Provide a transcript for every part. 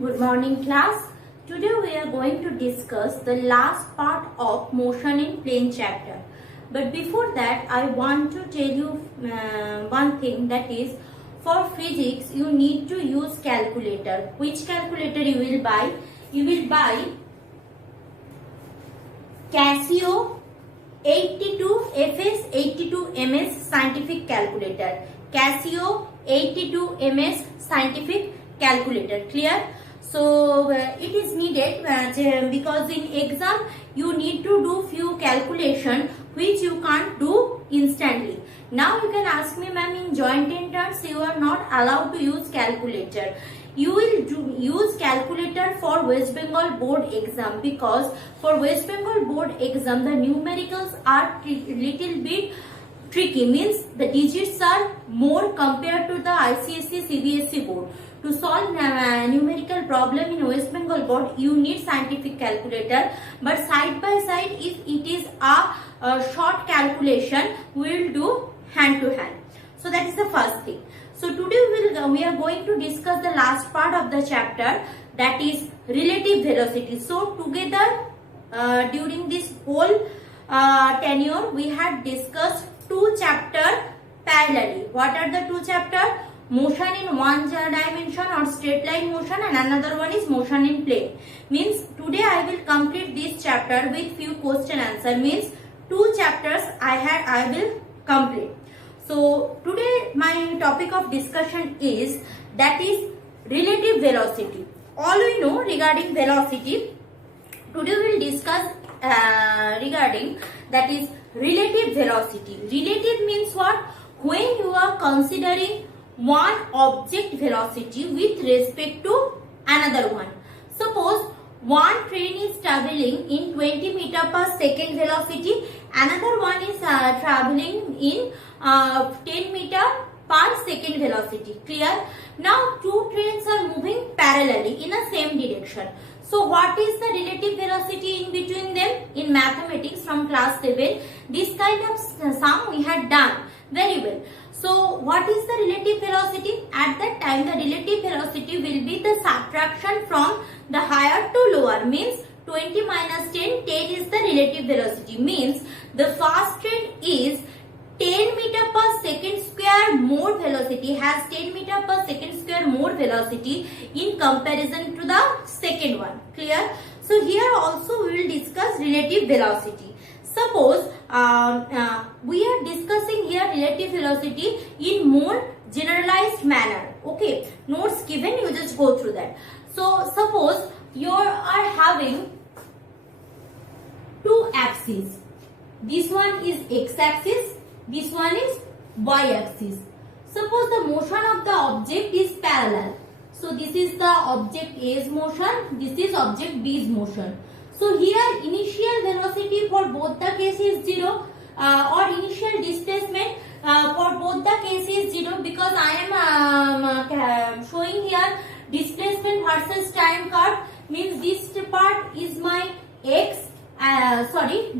Good morning class. Today we are going to discuss the last part of motion in plane chapter. But before that I want to tell you one thing, that is for physics you need to use calculator. Which calculator you will buy? You will buy Casio 82FS 82MS scientific calculator. Casio 82MS scientific calculator. Clear? So it is needed because in exam you need to do few calculation which you can't do instantly. Now you can ask me, ma'am, in joint entrance you are not allowed to use calculator. You will use calculator for West Bengal board exam, because for West Bengal board exam the numericals are little bit tricky, means the digits are more compared to the ICSE CBSE board. To solve numerical problem in West Bengal board you need scientific calculator, but side by side if it is a short calculation we will do hand to hand. So that is the first thing. So today we are going to discuss the last part of the chapter, that is relative velocity. So together during this whole tenure we had discussed two chapters parallelly. What are the two chapters? Motion in one dimension or straight line motion, and another one is motion in plane. Means today I will complete this chapter with few question answer. Means two chapters I will complete. So today my topic of discussion is, that is relative velocity. All we know regarding velocity, today we will discuss regarding, that is relative velocity. Relative means what? When you are considering one object velocity with respect to another one. Suppose one train is traveling in 20 meter per second velocity, another one is traveling in 10 meter per second velocity. Clear? Now two trains are moving parallelly in a same direction. So what is the relative velocity in between them? In mathematics from class 7, this kind of sum we had done very well. So what is the relative velocity? At that time the relative velocity will be the subtraction from the higher to lower, means 20 minus 10, 10 is the relative velocity, means the fast train is 10 meter per second square more velocity, has 10 meter per second square more velocity in comparison to the second one. Clear? So here also we will discuss relative velocity. Suppose we are discussing here relative velocity in more generalized manner. Okay, notes given, you just go through that. So suppose you are having two axes. This one is x-axis, this one is y-axis. Suppose the motion of the object is parallel. So this is the object A's motion, this is object B's motion. So here initial velocity for both the cases is 0 or initial displacement for both the cases is 0, because I am showing here displacement versus time curve, means this part is my x,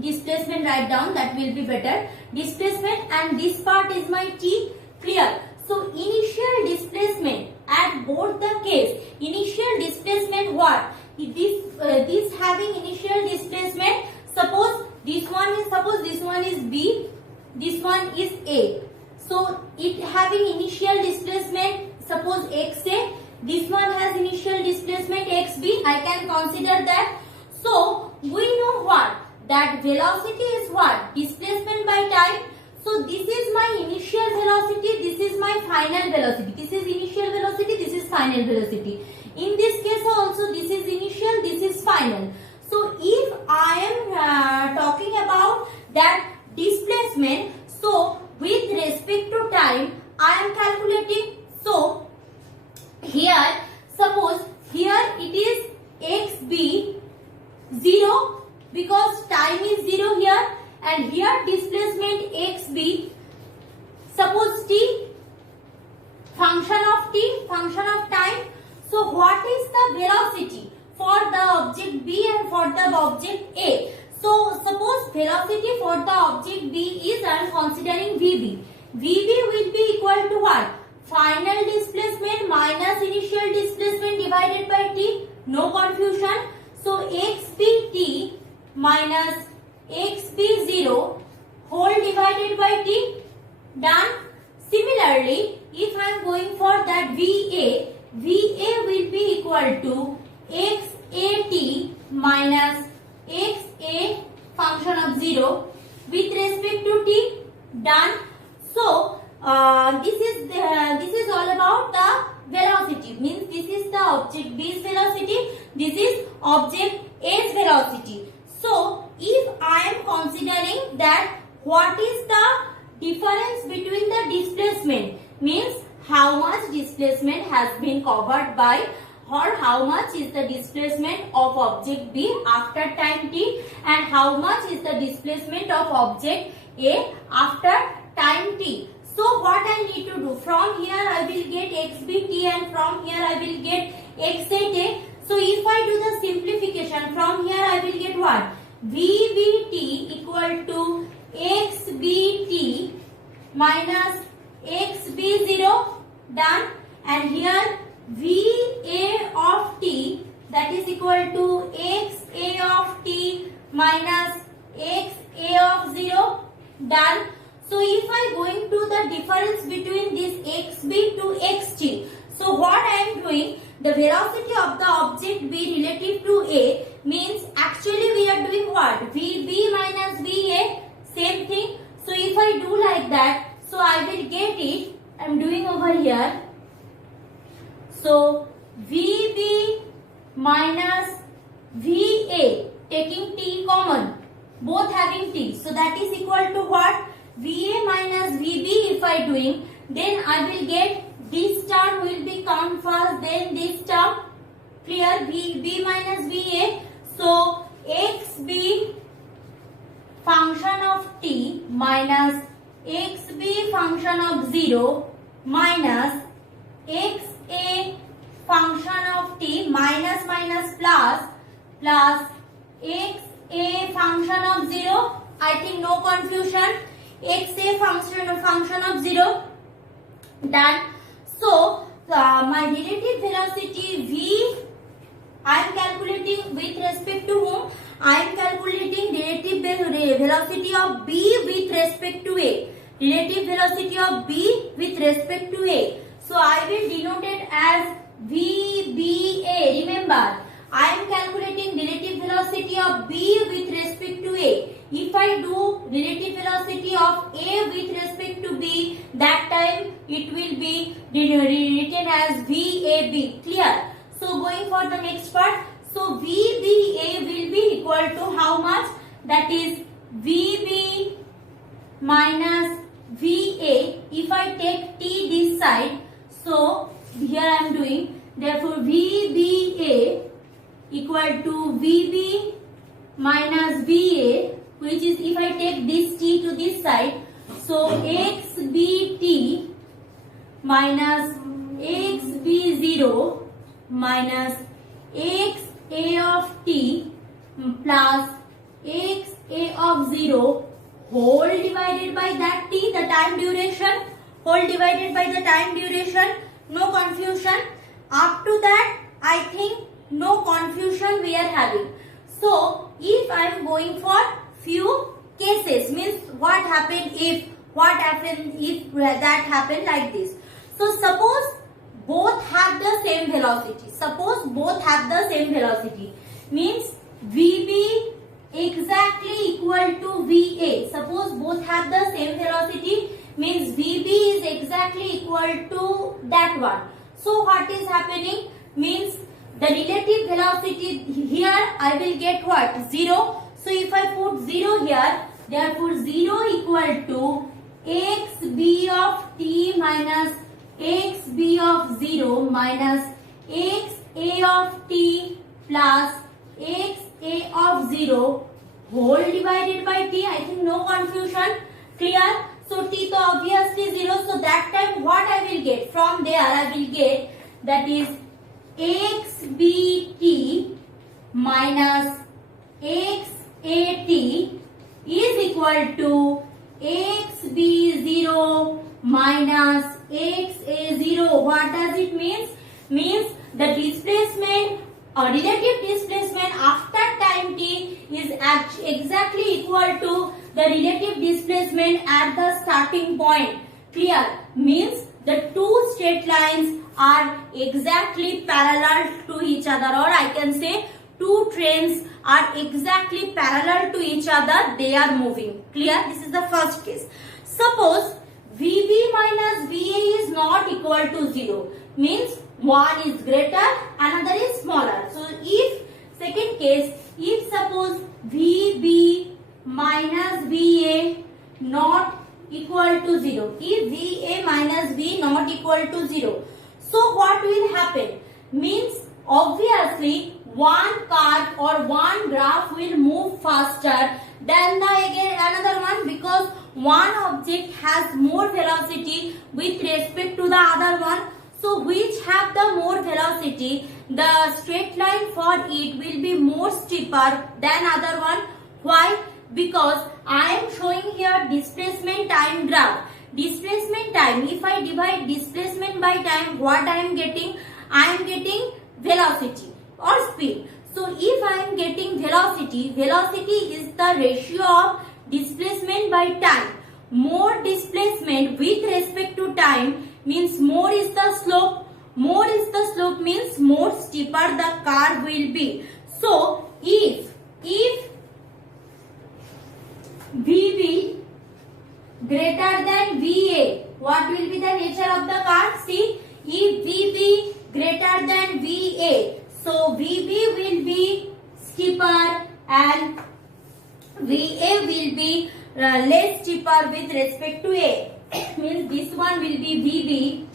displacement write down, that will be better, displacement, and this part is my t. Clear? So initial displacement at both the case, initial displacement what? This having initial displacement, suppose this one is B, this one is A. So it having initial displacement, suppose XA, this one has initial displacement XB, I can consider that. So we know what? That velocity is what? Displacement by time. So this is my initial velocity, this is my final velocity. This is initial velocity, this is final velocity. In this case also this is initial, this is final. So if I am talking about that displacement, so with respect to time I am calculating. So here suppose here it is xb 0, because time is 0 here, and here displacement xb, suppose t, function of t, function of time. So what is the velocity for the object B and for the object A? So suppose velocity for the object B is, I am considering VB. VB will be equal to what? Final displacement minus initial displacement divided by t, no confusion. So xbt minus xb0 whole divided by t, done. Similarly, if I am going for that VA will be equal to xat minus xa function of 0 with respect to t, done. So this is all about the velocity, means this is the object B's velocity, this is object A's velocity. So if I am considering that what is the difference between the displacement, means how much displacement has been covered by, or how much is the displacement of object B after time t, and how much is the displacement of object A after time t. So what I need to do, from here I will get xbt and from here I will get xat. So if I do the simplification, from here I will get what? vbt equal to xbt minus xb0, done. And here va of t, that is equal to xa of t minus xa of 0, done. So if I going to the difference between this xb to xt, so what I am doing, the velocity of the object B relative to A, means actually we are doing what? Vb minus Va, same thing. So if I do like that, so I will get it, I am doing over here. So Vb minus Va, taking t common, both having t, so that is equal to what? Va minus Vb if I doing, then I will get this term will be come first, then this term, clear? Vb minus Va. So xb function of t minus xb function of 0 minus xa function of t minus minus plus xa function of 0. I think no confusion. xa function of 0, done. So my relative velocity V, I am calculating with respect to whom? I am calculating relative velocity of B with respect to A. Relative velocity of B with respect to A. So I will denote it as VBA. Remember, I am calculating relative velocity of B with respect to A. If I do relative velocity of A with respect to B, that time it will be written as VAB. Clear? So going for the next part. So VBA will be equal to how much? That is VB minus VA. If I take T this side, so here I am doing, therefore VBA equal to VB minus VA, which is if I take this t to this side, so xbt minus xb0 minus xa of t plus xa of 0 whole divided by that t, the time duration, whole divided by the time duration, no confusion. Up to that, I think no confusion we are having. So if I am going for few cases, means what happened if that happened like this. So suppose both have the same velocity. Suppose both have the same velocity, means VB exactly equal to VA. Suppose both have the same velocity, means VB is exactly equal to that one. So what is happening, means the relative velocity here I will get what? 0. So if I put 0 here, therefore 0 equal to xb of t minus xb of 0 minus xa of t plus xa of 0 whole divided by t. I think no confusion. Clear? So t to obviously 0. So that time what I will get? From there I will get, that is xbt minus xat is equal to xb0 minus xa0. What does it means? Means the displacement or relative displacement after time t is exactly equal to the relative displacement at the starting point. Clear? Means the two straight lines are exactly parallel to each other, or I can say two trains are exactly parallel to each other. They are moving. Clear? This is the first case. Suppose VB minus VA is not equal to 0. Means one is greater, another is smaller. So if second case, if suppose VB minus VA not equal to 0, if VA minus V not equal to 0, so what will happen? Means obviously one car or one graph will move faster than the again another one, because one object has more velocity with respect to the other one. So which have the more velocity, the straight line for it will be more steeper than other one. Why? Because I am showing here displacement time graph. Displacement time, if I divide displacement by time, what I am getting? I am getting velocity or speed. So if I am getting velocity, velocity is the ratio of displacement by time. More displacement with respect to time means more is the slope. More is the slope means more steeper the car will be. So if VB greater than VA, what will be the nature of the car? See, if VB greater than VA, so VB will be steeper and VA will be less steeper with respect to A. Means this one will be VB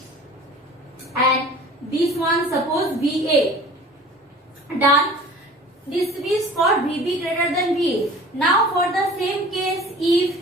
and this one suppose VA. Done. This is for VB greater than VA. Now for the same case, if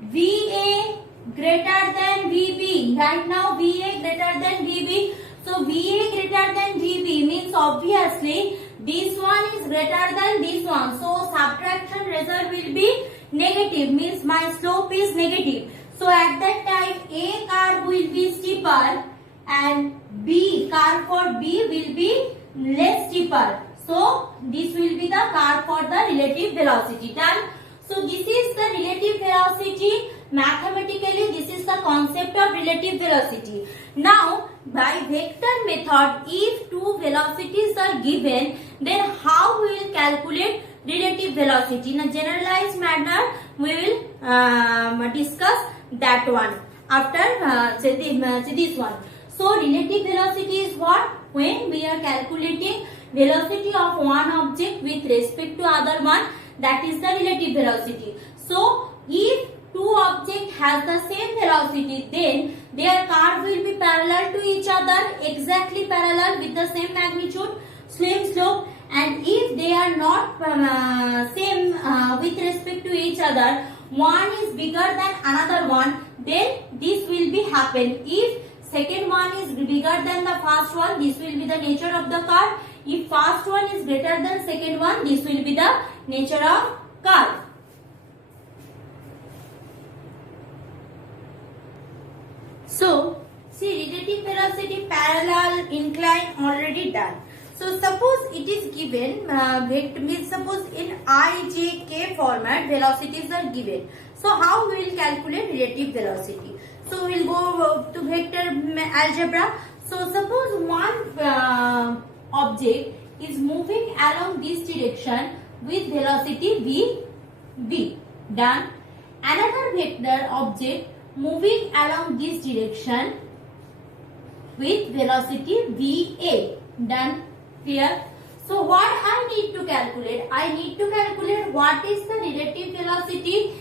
VA greater than VB, right now VA greater than VB, so VA greater than VB means obviously this one is greater than this one. So subtraction result will be negative, means my slope is negative. So at that time A car will be steeper and B car for B will be less steeper. So this will be the car for the relative velocity. Done. So this is the relative velocity. Mathematically this is the concept of relative velocity. Now by vector method, if two velocities are given, then how we will calculate relative velocity? In a generalized manner we will discuss that one after this one. So relative velocity is what? When we are calculating velocity of one object with respect to other one, that is the relative velocity. So if two objects has the same velocity, then their car will be parallel to each other, exactly parallel with the same magnitude, same slope. And if they are not same with respect to each other, one is bigger than another one, then this will be happen. If second one is bigger than the first one, this will be the nature of the car. If first one is greater than second one, this will be the nature of car. So see, relative velocity, parallel, incline already done. So suppose it is given, suppose in I, J, K format velocities are given. So how we will calculate relative velocity? So we will go to vector algebra. So suppose one object is moving along this direction with velocity V. Done. Another vector object moving along this direction with velocity VA. Done. Clear? So what I need to calculate? I need to calculate what is the relative velocity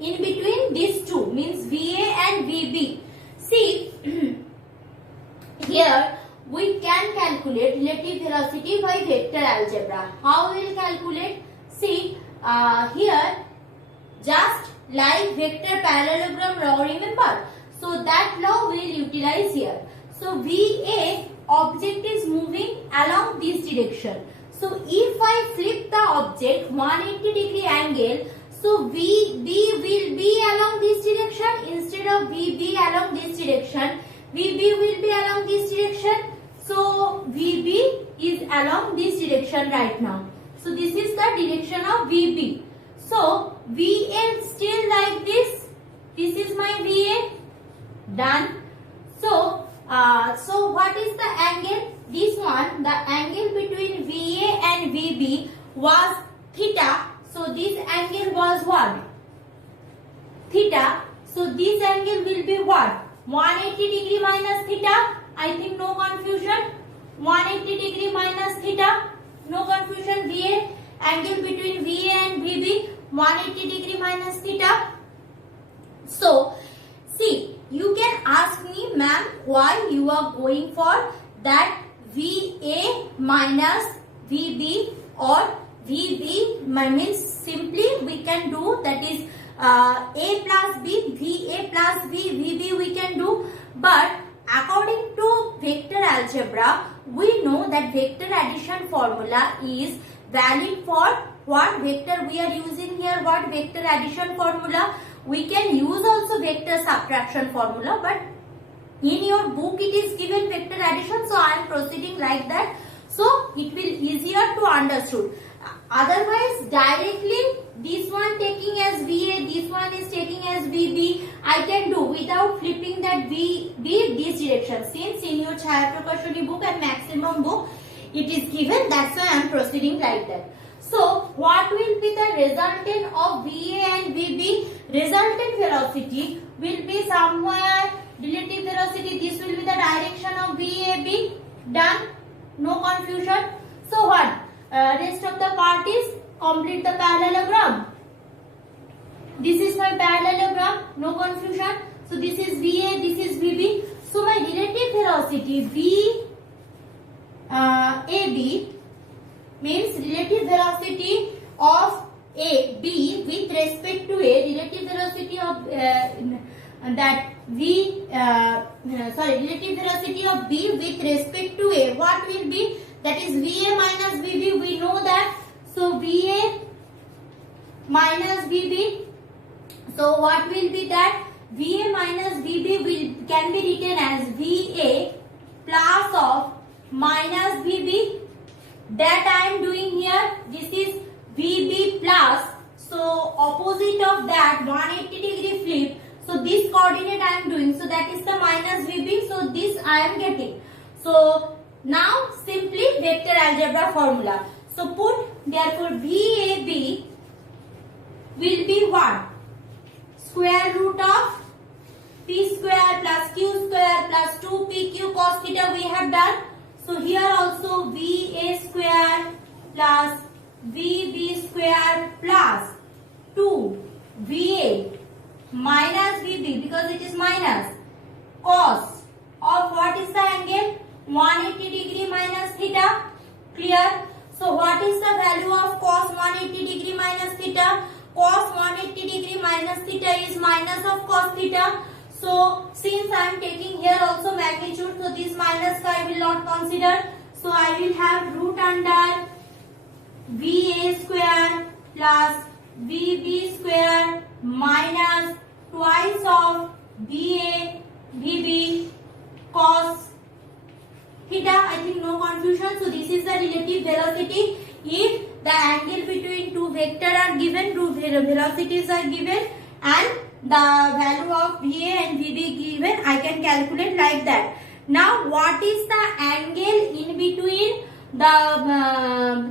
in between these two, means VA and VB. See, here we can calculate relative velocity by vector algebra. How we will calculate? See, here just like vector parallelogram law, remember? So that law we will utilize here. So VA object is moving along this direction. So if I flip the object 180 degree angle, so VB will be along this direction instead of VB along this direction. VB will be along this direction. So VB is along this direction right now. So this is the direction of VB. So VA still like this. This is my VA. Done. So what is the angle? This one, the angle between VA and VB was theta. So this angle was what? Theta. So this angle will be what? 180 degree minus theta. I think no confusion. 180 degree minus theta. No confusion. VA, angle between VA and VB, 180 degree minus theta. So, see, you can ask me, ma'am, why you are going for that VA minus VB, or VB means simply we can do that is A plus B, VA plus B, VB we can do. But according to vector algebra, we know that vector addition formula is valid for what vector we are using here, what vector addition formula. We can use also vector subtraction formula, but in your book it is given vector addition, so I am proceeding like that, so it will easier to understood. Otherwise, directly this one taking as VA, this one is taking as VB, I can do without flipping that VB this direction. Since in your Chhaya Prakashani book and maximum book it is given, that's why I am proceeding like that. So what will be the resultant of VA and VB? Resultant velocity will be somewhere relative velocity. This will be the direction of VAB. Done. No confusion. So what? Rest of the part is complete the parallelogram. This is my parallelogram. No confusion. So this is VA. This is VB. So my relative velocity VAB means relative velocity of AB with respect to A, relative velocity of relative velocity of B with respect to A. What will be? That is VA minus VB. We know that. So VA minus VB. So what will be that? VA minus VB can be written as VA plus of minus VB. That I am doing here. This is VB plus. So opposite of that 180 degree flip. So this coordinate I am doing. So that is the minus VB. So this I am getting. So now simply vector algebra formula. So put, therefore VAB will be what? Square root of P square plus Q square plus 2PQ cos theta we have done. So here also VA square plus VB square plus 2 VA minus VB, because it is minus, cos of what is the angle? 180 degree minus theta. Clear? So what is the value of cos 180 degree minus theta? Cos 180 degree minus theta is minus of cos theta. So since I am taking here also magnitude, so this minus I will not consider. So I will have root under VA square plus VB square minus twice of VA VB cos theta. I think no confusion. So this is the relative velocity. If the angle between two vectors are given, two velocities are given, and the value of VA and VB given, I can calculate like that. Now what is the angle in between the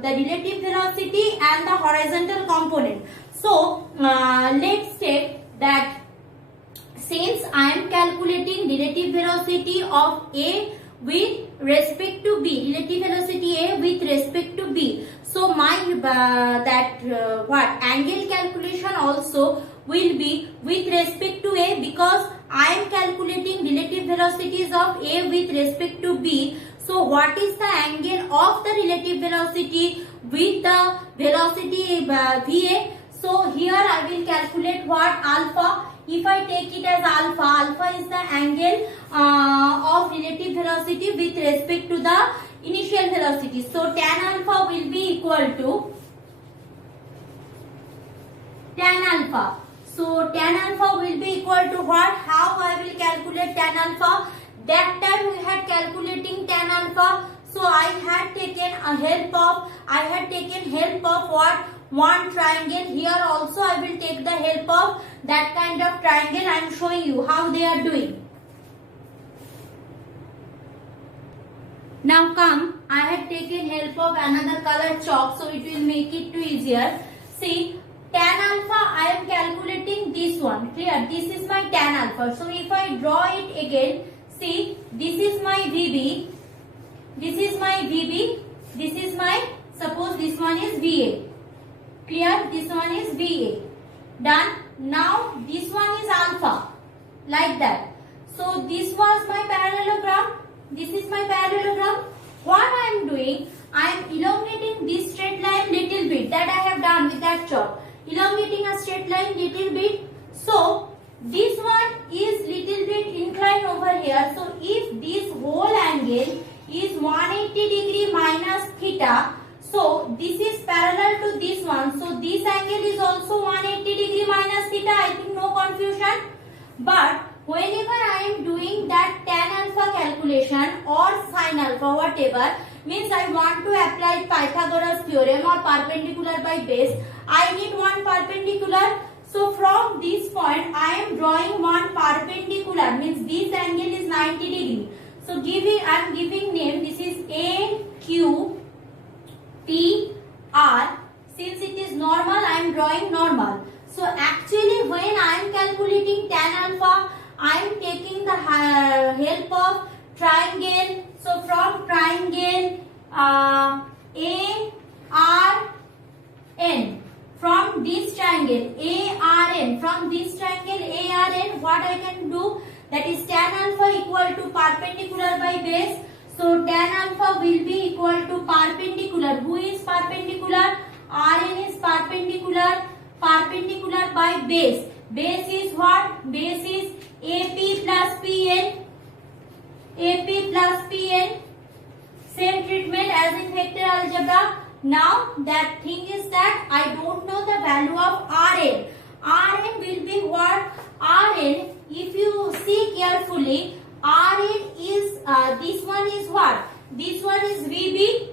relative velocity and the horizontal component? So let's take that since I am calculating relative velocity of A with respect to B, relative velocity A with respect to B. So my angle calculation also will be with respect to A, because I am calculating relative velocities of A with respect to B. So what is the angle of the relative velocity with the velocity VA? So here I will calculate what? Alpha. If I take it as alpha, alpha is the angle of relative velocity with respect to the initial velocity. So tan alpha will be equal to tan alpha. So tan alpha will be equal to what? How I will calculate tan alpha? That time we had calculating tan alpha. So I had taken help of what? One triangle. Here also I will take the help of that kind of triangle. I am showing you how they are doing. Now come, I have taken help of another color chalk, so it will make it too easier. See, tan alpha I am calculating this one. Clear? This is my tan alpha. So if I draw it again, see, this is my VB. This is my VB. This is my, suppose this one is VA. Clear? This one is VA. Done. Now this one is alpha. Like that. So this was my parallelogram. This is my parallelogram. What I am doing, I am elongating this straight line little bit. That I have done with that chalk. Elongating a straight line little bit. So this one is little bit inclined over here. So if this whole angle is 180 degree minus theta, so this is parallel to this one. So this angle is also 180 degree minus theta. I think no confusion. But whenever I am doing that tan alpha calculation or sin alpha, whatever, means I want to apply Pythagoras theorem or perpendicular by base, I need one perpendicular. So from this point I am drawing one perpendicular, means this angle is 90 degree. So I am giving name, this is A, Q, T, R. Since it is normal, I am drawing normal. So actually when I am calculating tan alpha, I am taking the help of triangle. So from triangle ARN, from this triangle ARN, from this triangle ARN, what I can do, that is tan alpha equal to perpendicular by base. So tan alpha will be equal to perpendicular. Who is perpendicular? RN is perpendicular. Perpendicular by base. Base is what? Base is AP plus PN. AP plus PN. Same treatment as in vector algebra. Now that thing is that I don't know the value of RN. RN will be what? RN, if you see carefully, RN is, this one is what? This one is VB.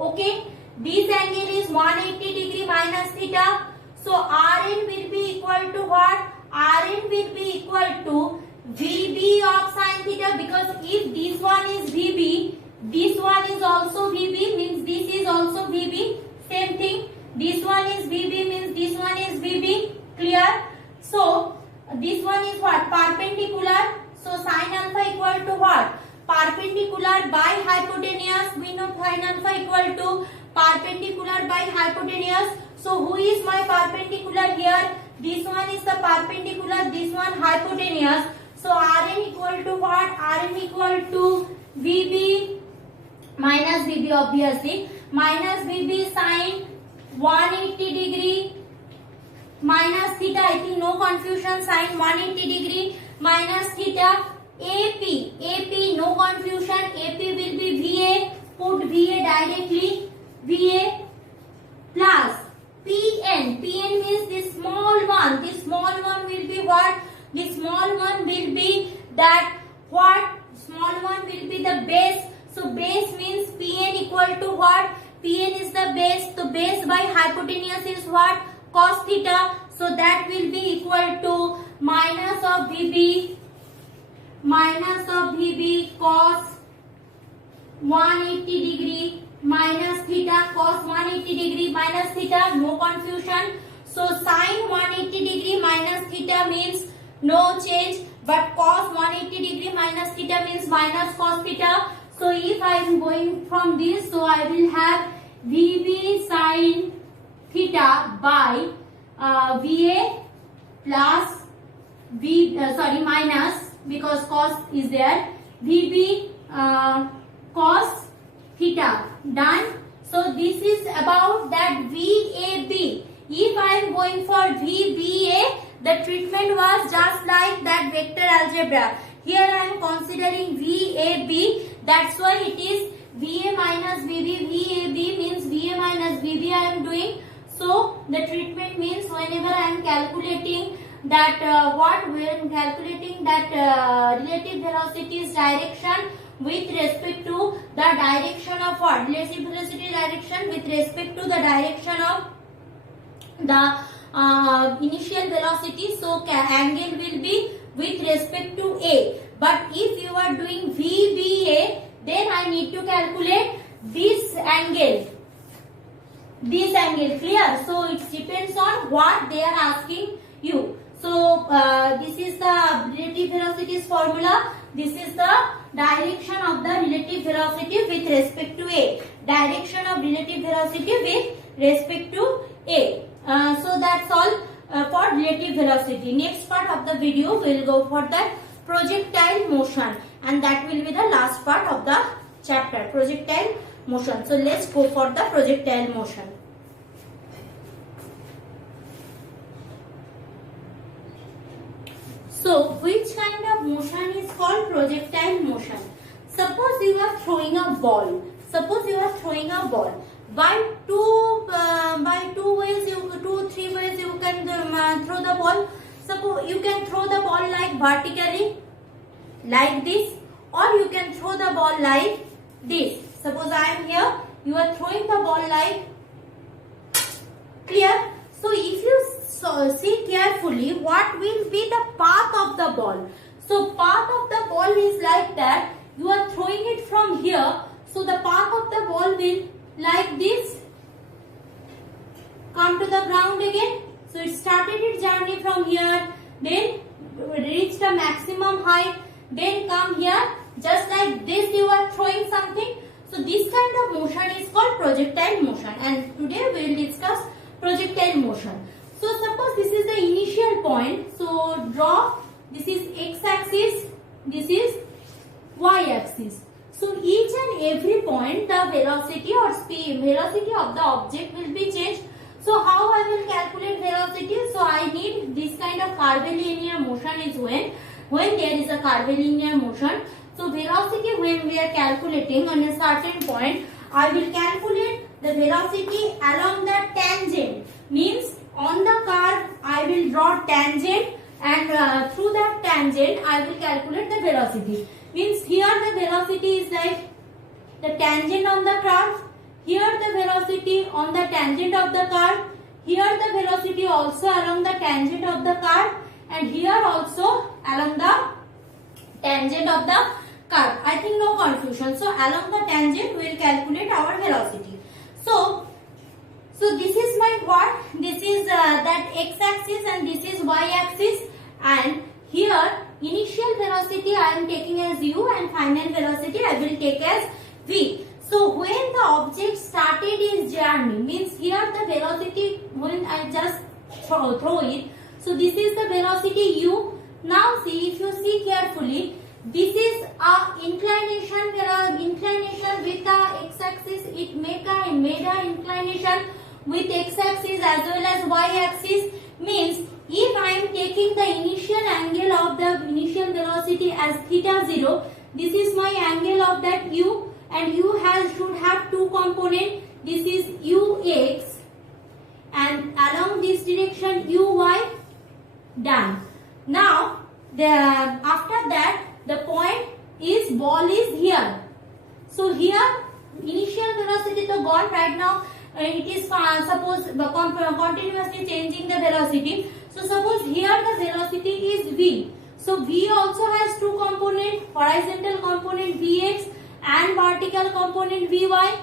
Okay. This angle is 180 degree minus theta. So RN will be equal to what? RN will be equal to VB of sin theta, because if this one is VB, this one is also VB, means this is also VB. Same thing. This one is VB, means this one is VB. Clear? So this one is what? Perpendicular. So sin alpha equal to what? Perpendicular by hypotenuse. We know sin alpha equal to perpendicular by hypotenuse. So who is my perpendicular here? This one is the perpendicular, this one hypotenuse. So Rn equal to what? Rn equal to VB minus VB, obviously. Minus VB sin 180 degree minus theta. I think no confusion. Sin 180 degree minus theta. AP, no confusion. AP will be VA. Put VA directly. VA plus PN. PN means this small one. This small one will be what? This small one will be that what? Small one will be the base. So base means PN equal to what? PN is the base. So base by hypotenuse is what? Cos theta. So that will be equal to minus of VB cos 180 degree minus theta, cos 180 degree minus theta, no confusion. So sin 180 degree minus theta means no change, but cos 180 degree minus theta means minus cos theta. So if I am going from this, so I will have VB sin theta by VA plus minus, because cos is there, VB cos theta. Done. So this is about that VAB. If I am going for VBA, the treatment was just like that vector algebra. Here I am considering VAB. That's why it is VA minus VB. VAB means VA minus VB I am doing. So the treatment means whenever I am calculating that when calculating that relative velocity's direction, with respect to the direction of what? Relative velocity direction with respect to the direction of the initial velocity. So angle will be with respect to A. But if you are doing VBA, then I need to calculate this angle. This angle, clear? So it depends on what they are asking you. So this is the relative velocities formula. This is the direction of the relative velocity with respect to A. Direction of relative velocity with respect to A. So that's all for relative velocity. Next part of the video we will go for the projectile motion, and that will be the last part of the chapter, projectile motion. So let's go for the projectile motion. So which kind of motion is called projectile motion? Suppose you are throwing a ball. Suppose you are throwing a ball. By three ways you can throw the ball. Suppose you can throw the ball like vertically, like this, or you can throw the ball like this. Suppose I am here, you are throwing the ball like, clear? So if you see carefully, what will be the path of the ball? So path of the ball is like that. You are throwing it from here. So the path of the ball will like this, come to the ground again. So it started its journey from here, then reach the maximum height, then come here. Just like this you are throwing something. So this kind of motion is called projectile motion, and today we will discuss projectile motion. So suppose this is the initial point. So draw, this is x-axis, this is y-axis. So each and every point the velocity or speed, velocity of the object will be changed. So how I will calculate velocity? So I need this kind of curvilinear motion is when there is a curvilinear motion. So velocity, when we are calculating on a certain point, I will calculate the velocity along the tangent. Means on the curve I will draw tangent, and through that tangent I will calculate the velocity. Means here the velocity is like the tangent on the curve. Here the velocity on the tangent of the curve. Here the velocity also along the tangent of the curve, and here also along the tangent of the curve. I think no confusion. So along the tangent we will calculate our velocity. So this is my what? This is that x-axis and this is y-axis, and here initial velocity I am taking as u and final velocity I will take as v. So when the object started its journey, means here the velocity when I just throw it. So this is the velocity u. Now see, if you see carefully, this is a inclination with the x-axis. It made a inclination with x-axis as well as y-axis. Means if I am taking the initial angle of the initial velocity as theta 0, this is my angle of that u, and u should have two components. This is ux, and along this direction uy. Done. Now after that the point is ball is here. So here initial velocity to gone right now. It is suppose continuously changing the velocity. So suppose here the velocity is v. So v also has two components, horizontal component vx and vertical component vy.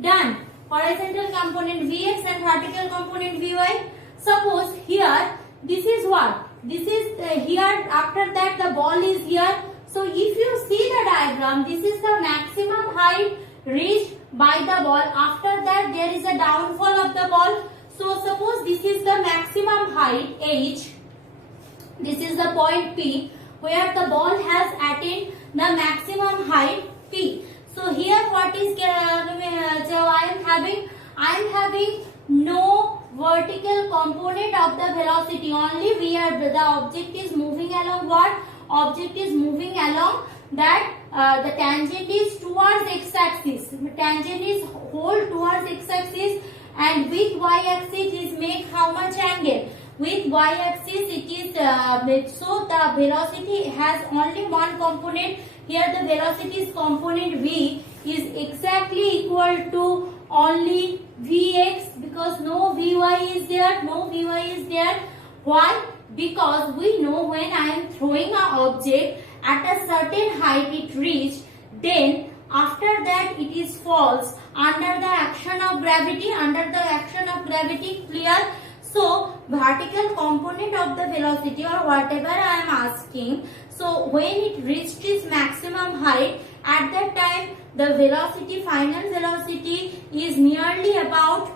Done. Horizontal component vx and vertical component vy. Suppose here this is what? This is here. After that the ball is here. So if you see the diagram, this is the maximum height reached by the ball. After that there is a downfall of the ball. So suppose this is the maximum height h. This is the point P where the ball has attained the maximum height P. So here what is I am having no vertical component of the velocity. Only the object is moving along what? Object is moving along that the tangent is towards x-axis. Tangent is whole towards x-axis, and with y-axis is make how much angle? with y-axis it is so the velocity has only one component. Here the velocity's component v is exactly equal to only vx, because no vy is there, no vy is there. Why? Because we know when I am throwing an object at a certain height it reached, then after that it is falls under the action of gravity, clear? So vertical component of the velocity or whatever I am asking, so when it reached its maximum height, at that time the velocity, final velocity is nearly about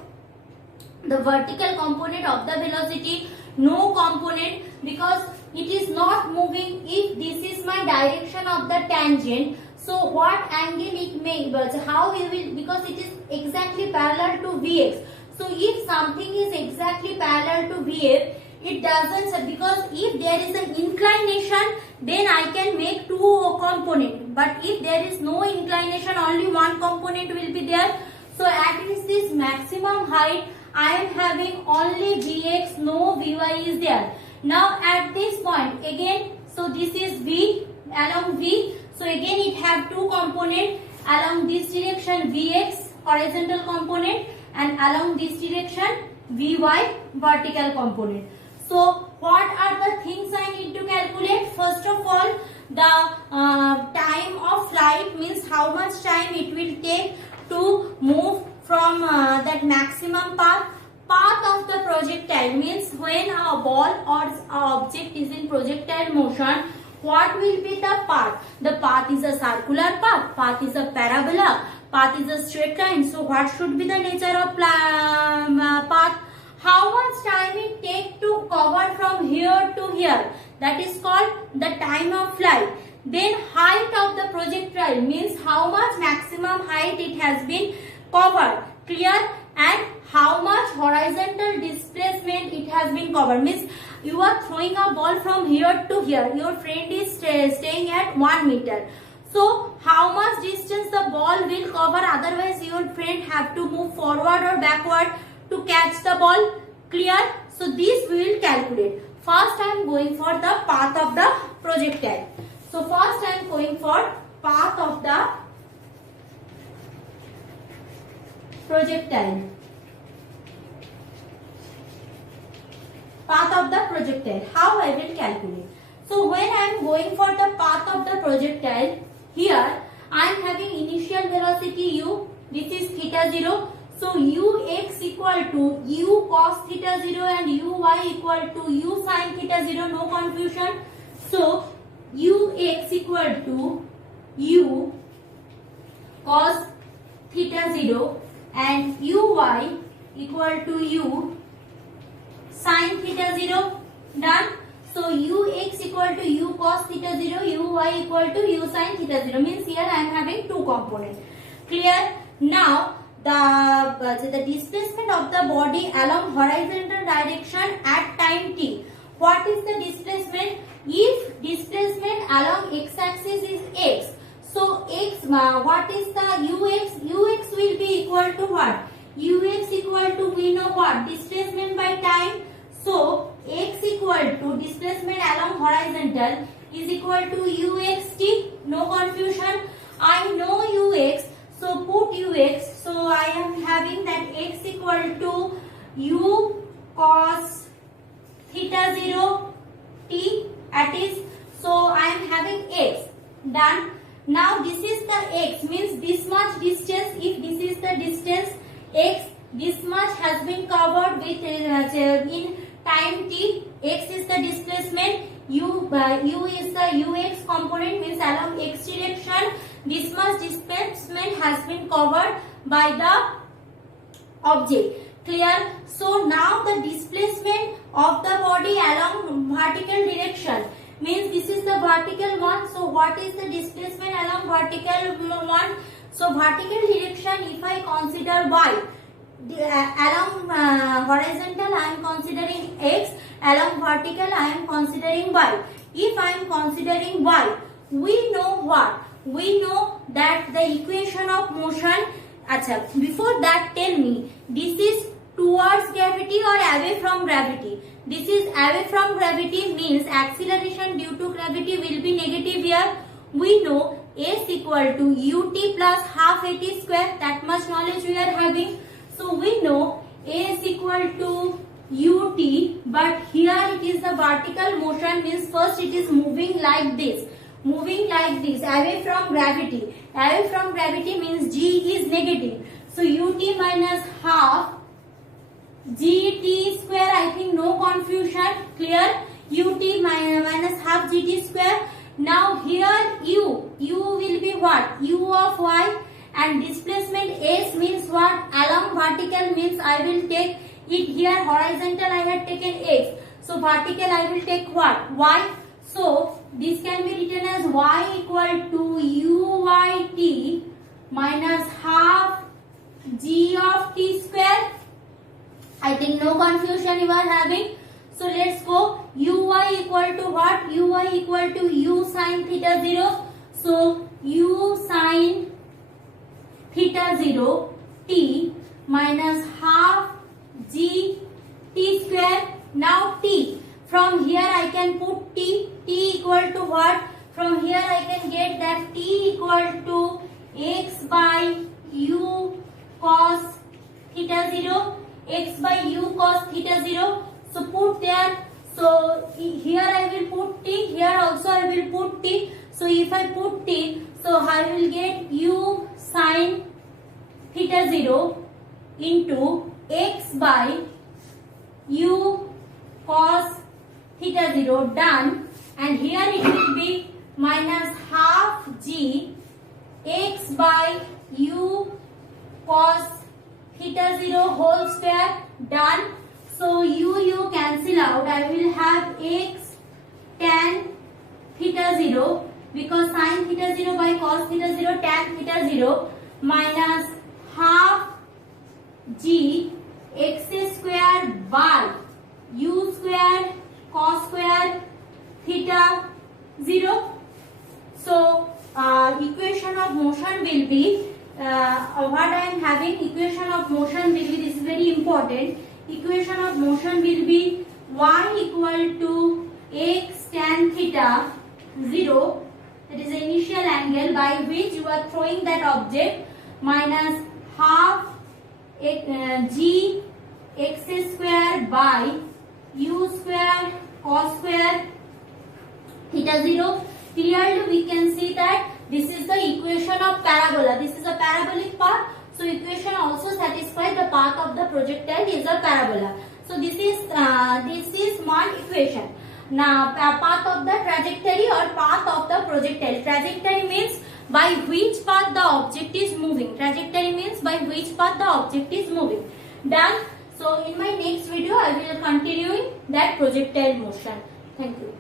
the vertical component of the velocity, no component, because it is not moving. If this is my direction of the tangent, so what angle it may, but how it will, because it is exactly parallel to vx. So if something is exactly parallel to vf, it doesn't, because if there is an inclination, then I can make two components. But if there is no inclination, only one component will be there. So at this maximum height, I am having only vx, no vy is there. Now at this point again, so this is v, along v, so again it have two components, along this direction vx, horizontal component, and along this direction vy, vertical component. So what are the things I need to calculate? First of all, the time of flight, means how much time it will take to move from that maximum path. Path of the projectile, means when a ball or a object is in projectile motion, what will be the path? The path is a circular path, path is a parabola, path is a straight line. So what should be the nature of path? How much time it take to cover from here to here, that is called the time of flight. Then height of the projectile, means how much maximum height it has been covered, clear? And how much horizontal displacement it has been covered, means you are throwing a ball from here to here, your friend is staying at 1 meter. So how much distance the ball will cover, otherwise your friend have to move forward or backward to catch the ball, clear? So this we will calculate. First I am going for the path of the projectile. So first I am going for path of the projectile. Path of the projectile. How I will calculate? So when I am going for the path of the projectile, here I am having initial velocity u, this is theta 0. So ux equal to u cos theta 0 and uy equal to u sin theta 0, no confusion. So ux equal to u cos theta 0 and uy equal to u sin theta 0, done. So ux equal to u cos theta 0, uy equal to u sin theta 0, means here I am having two components, clear? Now the displacement of the body along horizontal direction at time t. What is the displacement? If displacement along x-axis is x, so x, what is the ux? Ux will be equal to what? Ux equal to, we know what? Displacement by time. So x equal to displacement along horizontal is equal to uxt, no confusion. I know ux, so put ux. So I am having that x equal to u cos theta 0 t, that is, so I am having x, done. Now this is the x, means this much distance, if this is the distance x, this much has been covered with in time t. X is the displacement, u is the ux component, means along x direction this much displacement has been covered by the object, clear? So now the displacement of the body along vertical direction, means this is the vertical one. So what is the displacement along vertical one? So vertical direction, if I consider y, along horizontal I am considering x, along vertical I am considering y. If I am considering y, we know what? We know that the equation of motion, before that tell me, this is towards gravity or away from gravity? this is away from gravity, means acceleration due to gravity will be negative here. We know s equal to ut plus half at square, that much knowledge we are having. So we know s equal to ut, but here it is the vertical motion, means first it is moving like this, away from gravity. Away from gravity means g is negative. So ut minus half gt square, I think no confusion, clear? Ut minus half gt square. Now here u will be what? U of y, and displacement s means what? Along vertical means I will take it here, horizontal I had taken x. So vertical I will take what? Y. So this can be written as y equal to uyt minus half g of t square. I think no confusion you are having. So let's go. Uy equal to what? Uy equal to u sin theta 0. So u sin theta 0 t minus half g t square. Now t. From here I can put t. T equal to what? From here I can get that t equal to x by u cos theta 0. X by u cos theta 0. So put there. So here I will put t. Here also I will put t. So if I put t, so I will get u sin theta 0 into x by u cos theta 0, done. And here it will be minus half g x by u cos theta 0 whole square, done. So u cancel out. I will have x tan theta 0, because sin theta 0 by cos theta 0, tan theta 0, minus half g x square by u square cos square theta 0. So equation of motion will be what I am having. Equation of motion will be, this is very important. Equation of motion will be y equal to x tan theta 0, that is the initial angle by which you are throwing that object, minus half g x square by u square cos square theta 0. Clearly we can see that this is the equation of parabola. This is a parabolic path. So equation also satisfies the path of the projectile is a parabola. So this is one equation. Now path of the trajectory or path of the projectile. Trajectory means by which path the object is moving. Trajectory means by which path the object is moving. Done. So in my next video I will continue that projectile motion. Thank you.